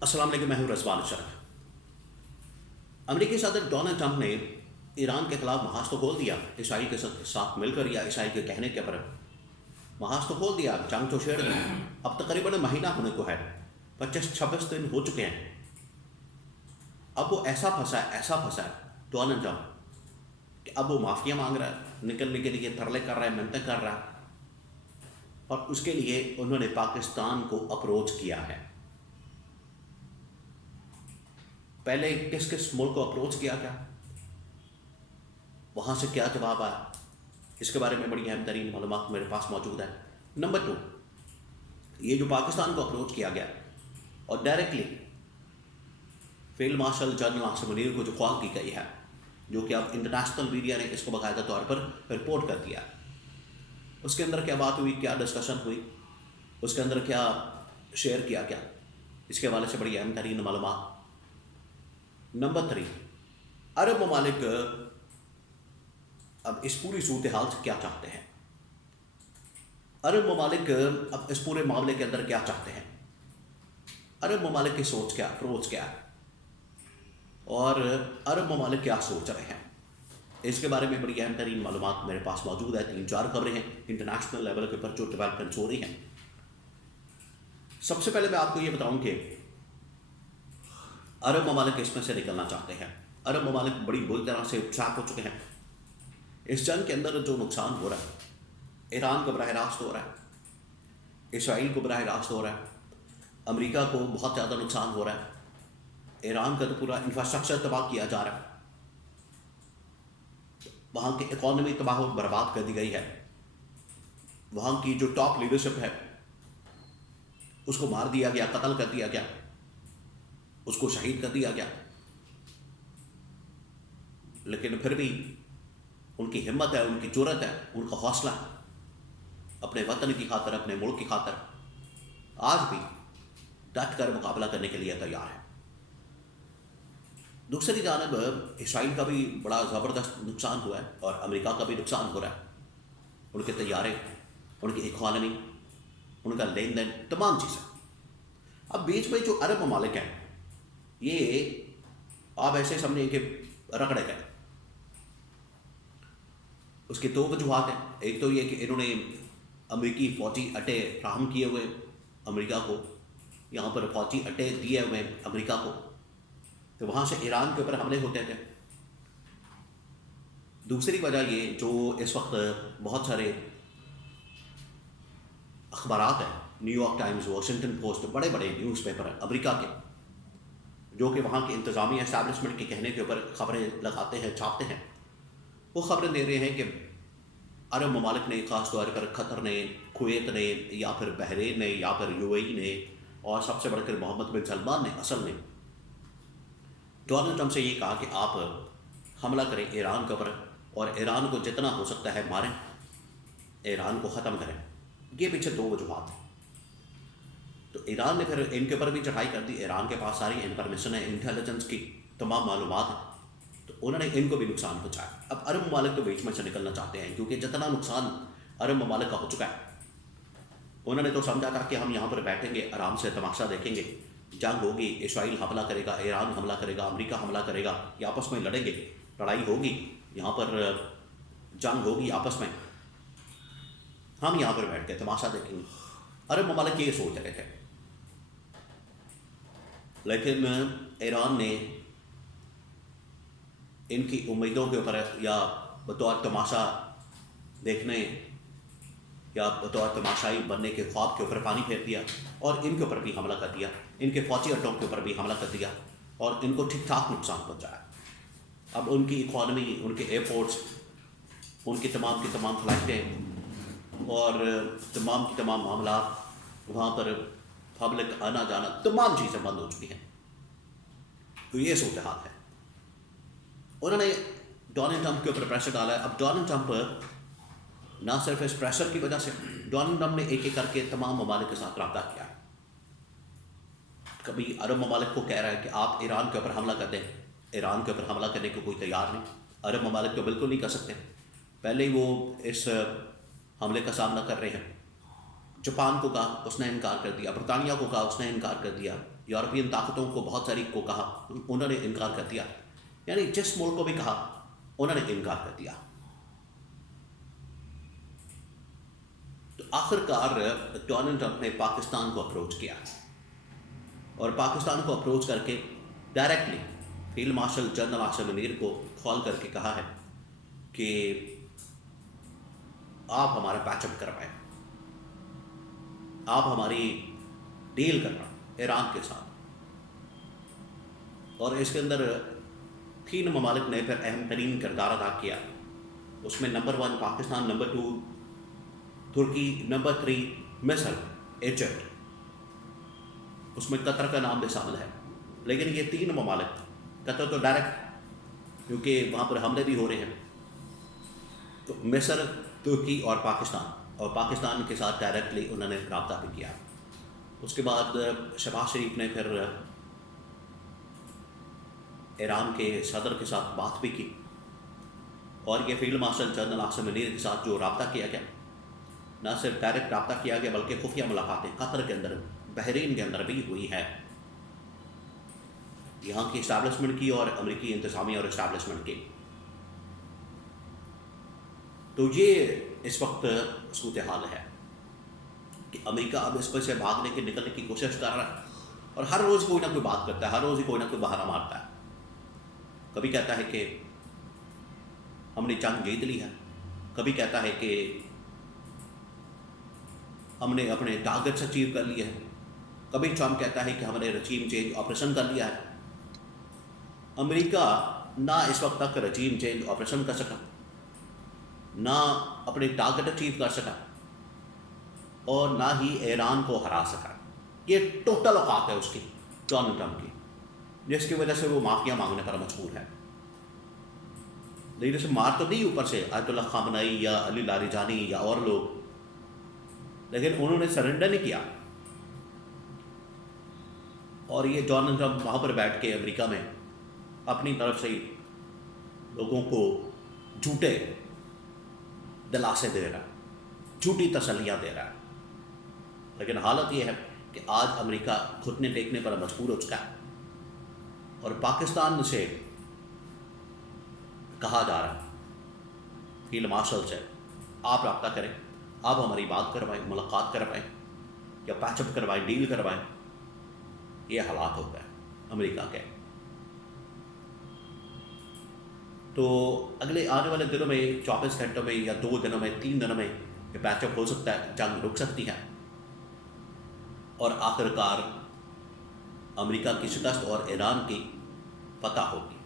السلام علیکم، میں ہوں رضوان اشرف۔ امریکی صدر ڈونلڈ ٹرمپ نے ایران کے خلاف محاذ تو کھول دیا، اسرائیل کے ساتھ مل کر یا اسرائیل کے کہنے کے پر محاذ تو کھول دیا، جنگ تو چھیڑ دی۔ اب تقریباً مہینہ ہونے کو ہے، 25-26 دن ہو چکے ہیں۔ اب وہ ایسا پھنسا ہے ڈونلڈ ٹرمپ کہ اب وہ معافیاں مانگ رہا ہے، نکلنے کے لیے ترلے کر رہا ہے، منتیں کر رہا ہے، اور اس کے لیے انہوں نے پاکستان کو اپروچ کیا ہے۔ پہلے کس ملک کو اپروچ کیا گیا، وہاں سے کیا جواب آیا، اس کے بارے میں بڑی اہم ترین معلومات میرے پاس موجود ہے۔ نمبر 2، یہ جو پاکستان کو اپروچ کیا گیا اور directly field marshal general Asim Munir کو جو کال کی گئی ہے، جو کہ اب انٹرنیشنل میڈیا نے اس کو باقاعدہ طور پر رپورٹ کر دیا، اس کے اندر کیا بات ہوئی، کیا ڈسکشن ہوئی، اس کے اندر کیا شیئر کیا گیا، اس کے حوالے سے بڑی اہم ترین معلومات۔ نمبر 3، عرب ممالک اب اس پوری صورتحال سے کیا چاہتے ہیں، عرب ممالک اب اس پورے معاملے کے اندر کیا چاہتے ہیں، عرب ممالک کی سوچ کیا، اپروچ کیا ہے، اور عرب ممالک کیا سوچ رہے ہیں، اس کے بارے میں بڑی اہم ترین معلومات میرے پاس موجود ہے۔ 3-4 خبریں ہیں انٹرنیشنل لیول کے اوپر جو ڈیولپمنٹس ہو رہی ہیں۔ سب سے پہلے میں آپ کو یہ بتاؤں کہ عرب ممالک اس میں سے نکلنا چاہتے ہیں۔ عرب ممالک بڑی بری طرح سے ٹریپ ہو چکے ہیں۔ اس جنگ کے اندر جو نقصان ہو رہا ہے، ایران کو براہ راست ہو رہا ہے، اسرائیل کو براہ راست ہو رہا ہے، امریکہ کو بہت زیادہ نقصان ہو رہا ہے، ایران کا تو پورا انفراسٹرکچر تباہ کیا جا رہا ہے، وہاں کی اکانومی تباہ و برباد کر دی گئی ہے، وہاں کی جو ٹاپ لیڈرشپ ہے اس کو مار دیا گیا، قتل کر دیا گیا، اس کو شہید کر دیا گیا۔ لیکن پھر بھی ان کی ہمت ہے، ان کی جرأت ہے، ان کا حوصلہ ہے، اپنے وطن کی خاطر، اپنے ملک کی خاطر آج بھی ڈٹ کر مقابلہ کرنے کے لیے تیار ہے۔ دوسری جانب اسرائیل کا بھی بڑا زبردست نقصان ہوا ہے اور امریکہ کا بھی نقصان ہو رہا ہے، ان کے طیارے، ان کی اکانومی، ان کا لین دین، تمام چیزیں۔ اب بیچ میں جو عرب ممالک ہیں، یہ آپ ایسے سمجھیں کہ رگڑے گئے۔ اس کی 2 وجوہات ہیں۔ ایک تو یہ کہ انہوں نے امریکی فوجی اڈے فراہم کیے ہوئے امریکہ کو، یہاں پر فوجی اڈے دیے ہوئے امریکہ کو، تو وہاں سے ایران کے اوپر حملے ہوتے تھے۔ دوسری وجہ یہ جو اس وقت بہت سارے اخبارات ہیں، new York Times, Washington post, بڑے بڑے نیوز پیپر ہیں امریکہ کے، جو کہ وہاں کے انتظامی اسٹیبلشمنٹ کے کہنے کے اوپر خبریں لگاتے ہیں، چھاپتے ہیں، وہ خبریں دے رہے ہیں کہ عرب ممالک نے، خاص طور پر قطر نے، کویت نے، یا پھر بحرین نے، یا پھر یو اے ای نے، اور سب سے بڑھ کر محمد بن سلمان نے اصل نے ڈونلڈ ٹرمپ سے یہ کہا کہ آپ حملہ کریں ایران کے اوپر اور ایران کو جتنا ہو سکتا ہے ماریں، ایران کو ختم کریں۔ یہ پیچھے 2 وجوہات ہیں۔ تو ایران نے پھر ان کے اوپر بھی چڑھائی کر دی، ایران کے پاس ساری انفارمیشن ہے، انٹیلیجنس کی تمام معلومات ہیں، تو انہوں نے ان کو بھی نقصان پہنچایا۔ اب عرب ممالک تو بیچ میں سے نکلنا چاہتے ہیں، کیونکہ جتنا نقصان عرب ممالک کا ہو چکا ہے، انہوں نے تو سمجھا تھا کہ ہم یہاں پر بیٹھیں گے، آرام سے تماشا دیکھیں گے، جنگ ہوگی، اسرائیل حملہ کرے گا، ایران حملہ کرے گا، امریکہ حملہ کرے گا، یہ آپس میں لڑیں گے، لڑائی ہوگی، یہاں پر جنگ ہوگی آپس میں، ہم یہاں پر بیٹھ کے تماشا دیکھیں گے۔ عرب ممالک یہ سوچ رہے تھے، لیکن ایران نے ان کی امیدوں کے اوپر یا بطور تماشا دیکھنے یا بطور تماشائی بننے کے خواب کے اوپر پانی پھیر دیا اور ان کے اوپر بھی حملہ کر دیا، ان کے فوجی اڈوں کے اوپر بھی حملہ کر دیا اور ان کو ٹھیک ٹھاک نقصان پہنچایا۔ اب ان کی اکانومی، ان کے ایئرپورٹس، ان کی تمام فلائٹیں اور تمام کی تمام معاملات، وہاں پر پبلک آنا جانا، تمام چیزیں بند ہو چکی ہیں۔ تو یہ صورتحال ہے۔ انہوں نے ڈونلڈ ٹرمپ کے اوپر پریشر ڈالا ہے۔ اب ڈونلڈ ٹرمپ نہ صرف اس پریشر کی وجہ سے، ڈونلڈ ٹرمپ نے ایک ایک کر کے تمام ممالک کے ساتھ رابطہ کیا ہے۔ کبھی عرب ممالک کو کہہ رہا ہے کہ آپ ایران کے اوپر حملہ کر دیں، ایران کے اوپر حملہ کرنے کو کوئی تیار نہیں، عرب ممالک تو بالکل نہیں کر سکتے، پہلے ہی وہ اس حملے کا سامنا کر رہے ہیں۔ جاپان کو کہا، اس نے انکار کر دیا، برطانیہ کو کہا، اس نے انکار کر دیا، یورپین طاقتوں کو بہت ساری کو کہا، انہوں نے انکار کر دیا، یعنی جس ملک کو بھی کہا انہوں نے انکار کر دیا۔ تو آخر کار ڈونلڈ ٹرمپ نے پاکستان کو اپروچ کیا، اور پاکستان کو اپروچ کر کے directly field marshal general Asim Munir کو کال کر کے کہا ہے کہ آپ ہمارا پیچ اپ کروائیں، آپ ہماری ڈیل کروائیں ایران کے ساتھ۔ اور اس کے اندر 3 ممالک نے پھر اہم ترین کردار ادا کیا، اس میں نمبر 1 پاکستان، نمبر 2 ترکی، نمبر 3 مصر، ایجپٹ، اس میں قطر کا نام بھی شامل ہے۔ لیکن یہ 3 ممالک، قطر تو ڈائریکٹ کیونکہ وہاں پر حملے بھی ہو رہے ہیں، تو مصر، ترکی اور پاکستان کے ساتھ ڈائریکٹلی انہوں نے رابطہ بھی کیا۔ اس کے بعد شہباز شریف نے پھر ایران کے صدر کے ساتھ بات بھی کی، اور یہ field marshal general Asim Munir کے ساتھ جو رابطہ کیا گیا، نہ صرف ڈائریکٹ رابطہ کیا گیا بلکہ خفیہ ملاقاتیں قطر کے اندر، بحرین کے اندر بھی ہوئی ہے، یہاں کی اسٹیبلشمنٹ کی اور امریکی انتظامیہ اور اسٹیبلشمنٹ کی۔ تو یہ اس وقت صورتحال ہے کہ امریکہ اب اس پر سے بھاگنے کے نکلنے کی کوشش کر رہا ہے، اور ہر روز کوئی نہ کوئی بات کرتا ہے، ہر روز ہی کوئی نہ کوئی بہانہ مارتا ہے۔ کبھی کہتا ہے کہ ہم نے جنگ جیت لی ہے، کبھی کہتا ہے کہ ہم نے اپنے ٹارگٹس اچیو کر لیے ہیں، کبھی ٹرمپ کہتا ہے کہ ہم نے رجیم چینج آپریشن کر لیا ہے۔ امریکہ نہ اس وقت تک رجیم چینج آپریشن کر سکا، نہ اپنے ٹارگٹ اچیو کر سکا، اور نہ ہی ایران کو ہرا سکا۔ یہ ٹوٹل اوقات ہے اس کی، ڈونلڈ ٹرمپ کی، جس کی وجہ سے وہ معافیاں مانگنے پر مجبور ہے۔ لیکن اسے مار تو نہیں اوپر سے آیت اللہ خامنئی یا علی لاریجانی یا اور لوگ، لیکن انہوں نے سرنڈر نہیں کیا۔ اور یہ ڈونلڈ ٹرمپ وہاں پر بیٹھ کے امریکہ میں اپنی طرف سے لوگوں کو جھوٹے دلاسے دے رہا ہے، جھوٹی تسلیاں دے رہا ہے، لیکن حالت یہ ہے کہ آج امریکہ گھٹنے ٹیکنے پر مجبور ہو چکا ہے، اور پاکستان سے کہا جا رہا ہے فیلڈ مارشل سے، آپ رابطہ کریں، آپ ہماری بات کروائیں، ملاقات کروائیں، یا پیچ اپ کروائیں، ڈیل کروائیں۔ یہ حالات ہو گئے امریکہ کے۔ تو اگلے آنے والے دنوں میں 24 گھنٹوں میں یا 2 دنوں میں 3 دنوں میں یہ پیچ اپ ہو سکتا ہے، جنگ رک سکتی ہے، اور آخر کار امریکہ کی شکست اور ایران کی فتح ہوگی۔